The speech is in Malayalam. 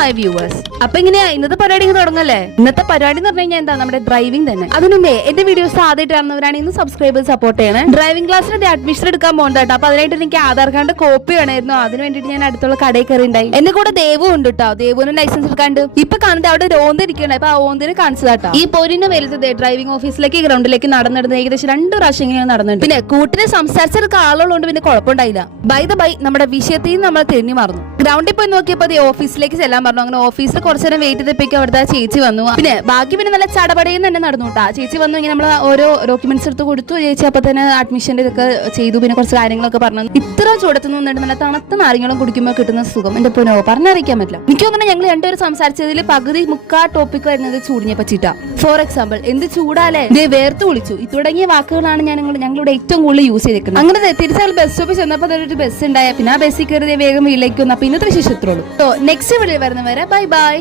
My viewers. അപ്പൊ ഇങ്ങനെയാ ഇന്നത്തെ പരിപാടി തുടങ്ങല്ലേ. ഇന്നത്തെ പരിപാടി എന്ന് പറഞ്ഞു കഴിഞ്ഞാൽ എന്താ, നമ്മുടെ ഡ്രൈവിംഗ് തന്നെ. അതിനുമ്പേ എന്റെ വീഡിയോസ് ആദ്യമായിട്ട് കാണുന്നവരാണെങ്കിൽ സബ്സ്ക്രൈബ് സപ്പോർട്ട് ചെയ്യണേ. ഡ്രൈവിംഗ് ക്ലാസ്സിന്റെ അഡ്മിഷൻ എടുക്കാൻ പോകുന്നുണ്ട്. അപ്പൊ അതിനായിട്ട് എനിക്ക് ആധാർ കാർഡ് കോപ്പി വേണമായിരുന്നു. അതിന് വേണ്ടിയിട്ട് ഞാൻ അടുത്തുള്ള കടയിൽ കയറിണ്ടായി. എന്നെ കൂടെ ദേവു ഉണ്ട് കേട്ടോ. ദേവുവിന് ലൈസൻസ് എടുക്കാണ്ട് ഇപ്പൊ കാണുന്നത് അവിടെ ഒരു ഓന്ത് ഇരിക്കണേ. അപ്പൊ ആ ഓന്തിന് കാണിച്ചതാട്ടോ. ഈ പോരിന്റെ വലുത് ഡ്രൈവിംഗ് ഓഫീസിലേക്ക് ഗ്രൗണ്ടിലേക്ക് നടന്നിടുന്നത് ഏകദേശം 2 പ്രാവശ്യം നടന്നിട്ടുണ്ട്. പിന്നെ കൂട്ടിനെ സംസാരിച്ചെടുക്കാൻ ആളുള്ളതുകൊണ്ട് പിന്നെ കുഴപ്പമുണ്ടായില്ല. ബൈ ദ ബൈ നമ്മുടെ വിഷയത്തിൽ നിന്ന് നമ്മൾ തെന്നി മറന്നു. ഗ്രൗണ്ടിൽ പോയി നോക്കിയപ്പോ ഓഫീസിലേക്ക് ചെല്ലാൻ പറഞ്ഞു. അങ്ങനെ ഓഫീസിൽ കുറച്ചു നേരം വെയിറ്റ് ചെയ്തപ്പോഴേക്കും അവിടുത്തെ ചേച്ചി വന്നു. പിന്നെ ബാക്കി പിന്നെ നല്ല ചടപടയിൽ തന്നെ നടന്നു കേട്ടോ. ചേച്ചി വന്നു. ഇങ്ങനെ നമ്മൾ ഓരോ ഡോക്യുമെന്റ്സ് എടുത്ത് കൊടുത്തു. ചേച്ചി അപ്പൊ തന്നെ അഡ്മിഷന്റെ ഇതൊക്കെ ചെയ്തു. പിന്നെ കുറച്ച് കാര്യങ്ങളൊക്കെ പറഞ്ഞു. ഇത്ര ചൂടത്ത് നിന്നിട്ട് നല്ല തണുത്ത നാരങ്ങളും കുടിക്കുമ്പോൾ കിട്ടുന്ന സുഖം എന്റെ പൊന്നോ പറഞ്ഞറിയിക്കാൻ പറ്റില്ല. എനിക്ക് തോന്നുന്നു ഞങ്ങൾ രണ്ടുപേരും സംസാരിച്ചതിൽ പകുതി മുക്കാ ടോപ്പിക് വരുന്നത് ചൂടിനെ പറ്റിയിട്ടാ. ഫോർ എക്സാമ്പിൾ, എന്ത് ചൂടാലേ, വേർത്ത് വിളിച്ചു. ഈ തുടങ്ങിയ വാക്കുകളാണ് ഞങ്ങളിവിടെ ഏറ്റവും കൂടുതൽ യൂസ് ചെയ്തിരിക്കുന്നത്. അങ്ങനെ തിരിച്ചാൽ ബസ് സ്റ്റോപ്പിൽ ചെന്നപ്പോൾ ഒരു ബസ് ഉണ്ടായ പിന്നെ ആ ബസ്സിൽ കയറി വേഗം വീട്ടിലേക്ക് വന്നു. അപ്പൊ ഇന്നത്തെ വിശേഷത്തോളൂ. നെക്സ്റ്റ് വീഡിയോ വരുന്നവരെ ബൈ ബൈ.